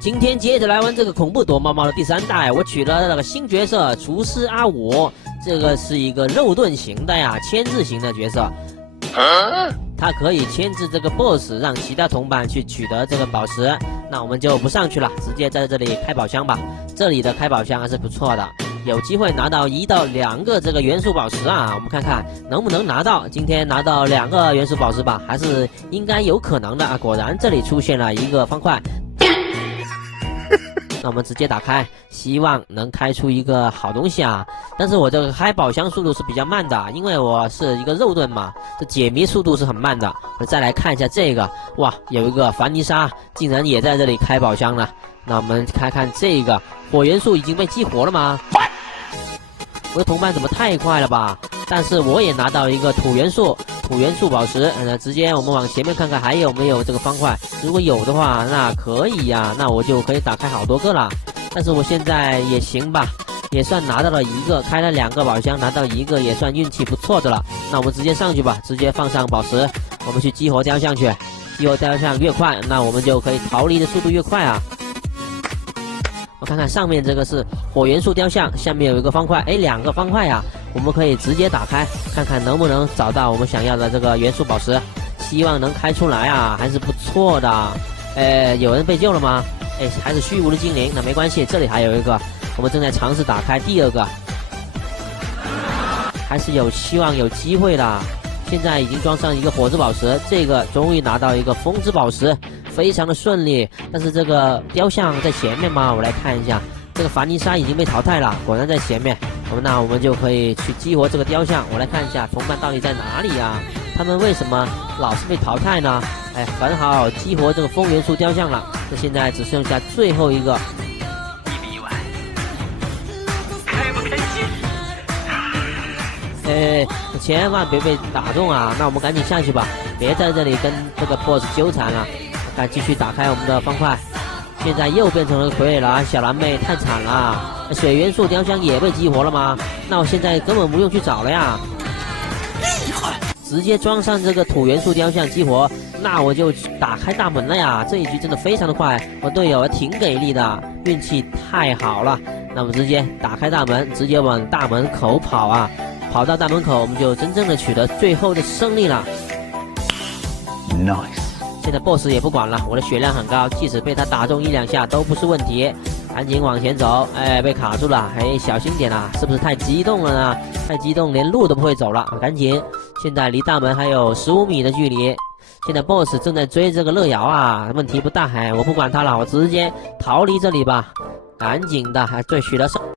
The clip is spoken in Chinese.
今天接着来玩这个恐怖躲猫猫的第3代，我取了那个新角色厨师阿五，这个是一个肉盾型的呀，牵制型的角色。他可以牵制这个 BOSS， 让其他同伴去取得这个宝石。那我们就不上去了，直接在这里开宝箱吧。这里的开宝箱还是不错的，有机会拿到1到2个这个元素宝石啊！我们看看能不能拿到。今天拿到2个元素宝石吧，还是应该有可能的啊！果然这里出现了一个方块。那我们直接打开，希望能开出一个好东西啊！但是我这个开宝箱速度是比较慢的，因为我是一个肉盾嘛，这解谜速度是很慢的。我再来看一下这个，哇，有一个凡妮莎竟然也在这里开宝箱了。那我们看看这个火元素已经被激活了吗？我的同伴怎么太快了吧？但是我也拿到一个土元素宝石，直接我们往前面看看还有没有这个方块，如果有的话，那可以呀，那我就可以打开好多个了。但是我现在也行吧，也算拿到了1个，开了2个宝箱，拿到1个也算运气不错的了。那我们直接上去吧，直接放上宝石，我们去激活雕像去。激活雕像越快，那我们就可以逃离的速度越快啊。我看看上面这个是火元素雕像，下面有一个方块，2个方块啊，我们可以直接打开，看看能不能找到我们想要的这个元素宝石，希望能开出来啊，还是不错的。有人被救了吗？还是虚无的精灵，那没关系，这里还有一个，我们正在尝试打开第2个，还是有希望有机会的。现在已经装上一个火之宝石，这个终于拿到一个风之宝石，非常的顺利。但是这个雕像在前面吗？我来看一下，这个凡妮莎已经被淘汰了，果然在前面。那我们就可以去激活这个雕像。我来看一下同伴到底在哪里呀？他们为什么老是被淘汰呢？很好，激活这个风元素雕像了。那现在只剩下最后一个。开不开心？千万别被打中啊！那我们赶紧下去吧，别在这里跟这个 BOSS 纠缠了。看，继续打开我们的方块。现在又变成了傀儡了，小蓝妹太惨了。水元素雕像也被激活了吗？那我现在根本不用去找了呀，厉害！直接装上这个土元素雕像激活，那我就打开大门了呀。这一局真的非常的快，我队友挺给力的，运气太好了。那我们直接打开大门，直接往大门口跑啊！跑到大门口，我们就真正的取得最后的胜利了。Nice。现在 BOSS 也不管了，我的血量很高，即使被他打中1-2下都不是问题。赶紧往前走，被卡住了，小心点啊！是不是太激动了呢？太激动，连路都不会走了。赶紧，现在离大门还有15米的距离。现在 BOSS 正在追这个乐瑶啊，问题不大，我不管他了，我直接逃离这里吧。赶紧的，取得胜。